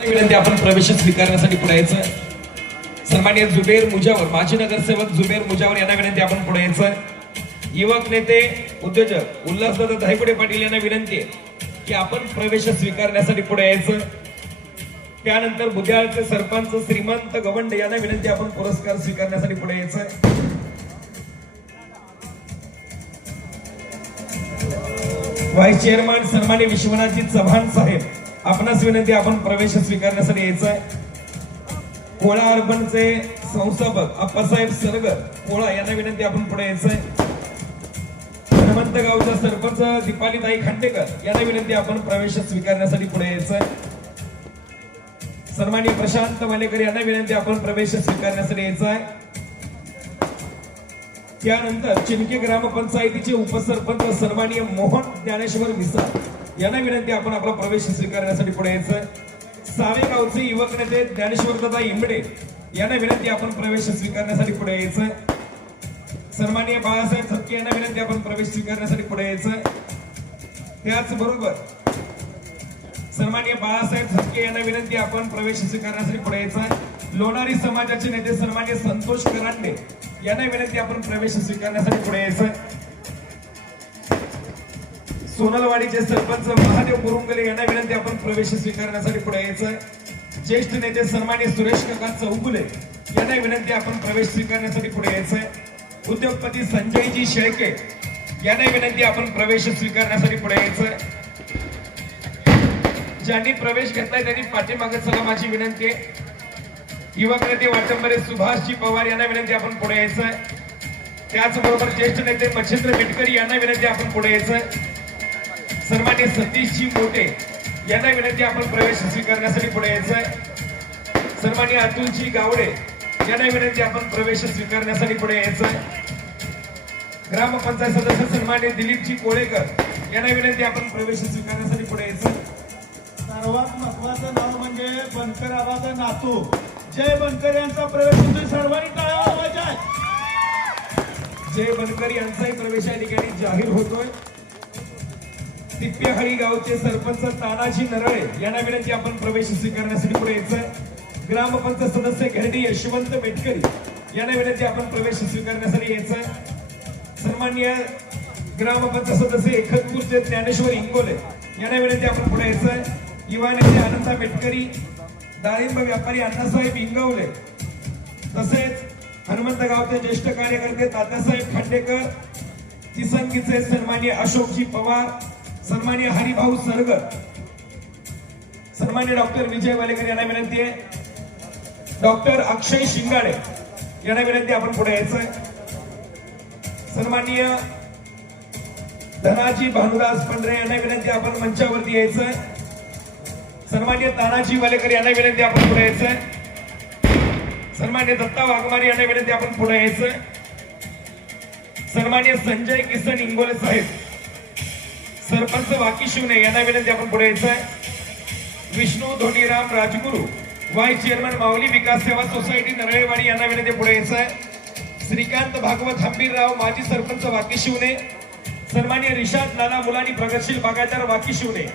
विनंती आपण प्रवेश स्वीकारण्यासाठी पुढे यायचं सन्मान्य जुबेर मुजावर माजी नगरसेवक जुबेर मुजावर यांना विनंती आपण पुढे यायचं युवक नेते उद्योजक उल्हासदादा धायगुडे पाटील यांना विनंती आहे की आपण प्रवेश स्वीकारण्यासाठी पुढे यायचं त्यानंतर बुद्याळचे सरपंच श्रीमंत गवंड यांना विनंती आपण पुरस्कार स्वीकारण्यासाठी पुढे यायचं व्हाईस चेअरमन सन्मान्य विश्वनाथजी चव्हाण साहेब आपणास विनंती आपण प्रवेश स्वीकारण्यासाठी यायचं आहे कोळा अर्बनचे संस्थापक अप्पासाहेब सरगर कोळा यांना विनंती आपण पुढे यायचंय. हनुमंत गावचा सरपंच दीपालीताई खांडेकर यांना विनंती आपण प्रवेश स्वीकारण्यासाठी पुढे यायचंय. आहे सन्मान्य प्रशांत मालेकर यांना विनंती आपण प्रवेश स्वीकारण्यासाठी यायचं आहे त्यानंतर चिनके ग्रामपंचायतीचे उपसरपंच सर्वानीय मोहन ज्ञानेश्वर मिसा यांना विनंती आपण आपला प्रवेश स्वीकारण्यासाठी पुढे यायचं सावे गावचे युवक नेते ज्ञानेश्वर दादा इंबडे यांना विनंती आपण प्रवेश स्वीकारण्यासाठी पुढे यायचं सन्माननीय बाळासाहेब थत्के यांना विनंती आपण प्रवेश स्वीकारण्यासाठी पुढे यायचं त्याचबरोबर सन्मान्य बाळासाहेब थत्के यांना विनंती आपण प्रवेश स्वीकारण्यासाठी पुढे यायचं लोणारी समाजाचे नेते सन्मान्य संतोष करांडे यांना विनंती आपण प्रवेश स्वीकारण्यासाठी पुढे यायचं. सोनलवाडीचे सरपंच महादेव मुरुंगले यांना विनंती आपण प्रवेश स्वीकारण्यासाठी पुढे यायचं. ज्येष्ठ नेते सन्मान्य सुरेश काका चौगुले यांना विनंती आपण प्रवेश स्वीकारण्यासाठी पुढे यायचं. उद्योगपती संजयजी शेळके यांना विनंती आपण प्रवेश स्वीकारण्यासाठी पुढे यायचं. ज्यांनी प्रवेश घेतलाय त्यांनी पाठीमागे चला माझी विनंती आहे. युवक नेते वाटंबरे सुभाषजी पवार यांना विनंती आपण पुढे यायचं. त्याचबरोबर ज्येष्ठ नेते मच्छिंद्र मिटकरी यांना विनंती आपण पुढे यायचं. सन्मान्य सतीशजी मोटे यांना विनंती आपण प्रवेश स्वीकारण्यासाठी पुढे यायचं. सन्मान्य अतुलजी गावडे यांना विनंती आपण प्रवेश स्वीकारण्यासाठी पुढे यायचं. ग्रामपंचायत सदस्य सन्मान्य दिलीपजी कोळेकर यांना विनंती आपण प्रवेश स्वीकारण्यासाठी पुढे यायचं. सर्वात महत्वाचं नाव म्हणजे बनकर आबाचा नातू. जय बनकर यांचा प्रवेश होतोय. सर्वांनी टाळ्या वाजवायच्या जय बनकर यांचाही प्रवेश या ठिकाणी जाहीर होतोय. तिप्पेहळी गावचे सरपंच तानाजी नरळे यांना विनंती आपण प्रवेश स्वीकारण्यासाठी पुढे यायचं ग्रामपंचायत सदस्य घरडी यशवंत मेटकरी यांना विनंती आपण प्रवेश स्वीकारण्यासाठी यायचं सन्मान्य ग्रामपंचायत सदस्य एकतपूरचे ज्ञानेश्वर इंगोले यांना विनंती आपण पुढे यायचं युवा नेते आनंदा मेटकरी डाळिंब व्यापारी अण्णासाहेब इंगवले तसेच हनुमंत गावचे ज्येष्ठ कार्यकर्ते तात्यासाहेब खांडेकर तिसंगीचे सन्मान्य अशोकजी पवार सन्मान्य हरिभाऊ सरग सन्मान्य डॉक्टर विजय वालेकर यांना विनंती आहे. डॉक्टर अक्षय शिंगाडे यांना विनंती आपण पुढे यायचंय. सन्मान्य धनाजी भानुदास पंढरे यांना विनंती आपण मंचावरती यायचंय. सन्मान्य तानाजी वालेकर यांना विनंती आपण पुढे यायचं सन्मान्य दत्ता वाघमारे यांना विनंती आपण पुढे यायचं सन्मान्य संजय किसन इंगोले साहेब. सरपंच वाकी शिवने यांना विनंती आपण पुढे यायचं विष्णू धोनीराम राजगुरू वाय चेअरमन माऊली विकास सेवा सोसायटी नरळेवाडी यांना विनंती पुढे यायचं श्रीकांत भागवत हंबीरराव माजी सरपंच वाकी शिवने. सन्मान्य रिशाद नाना मुलानी प्रगतशील बागायदार वाकी शिवने.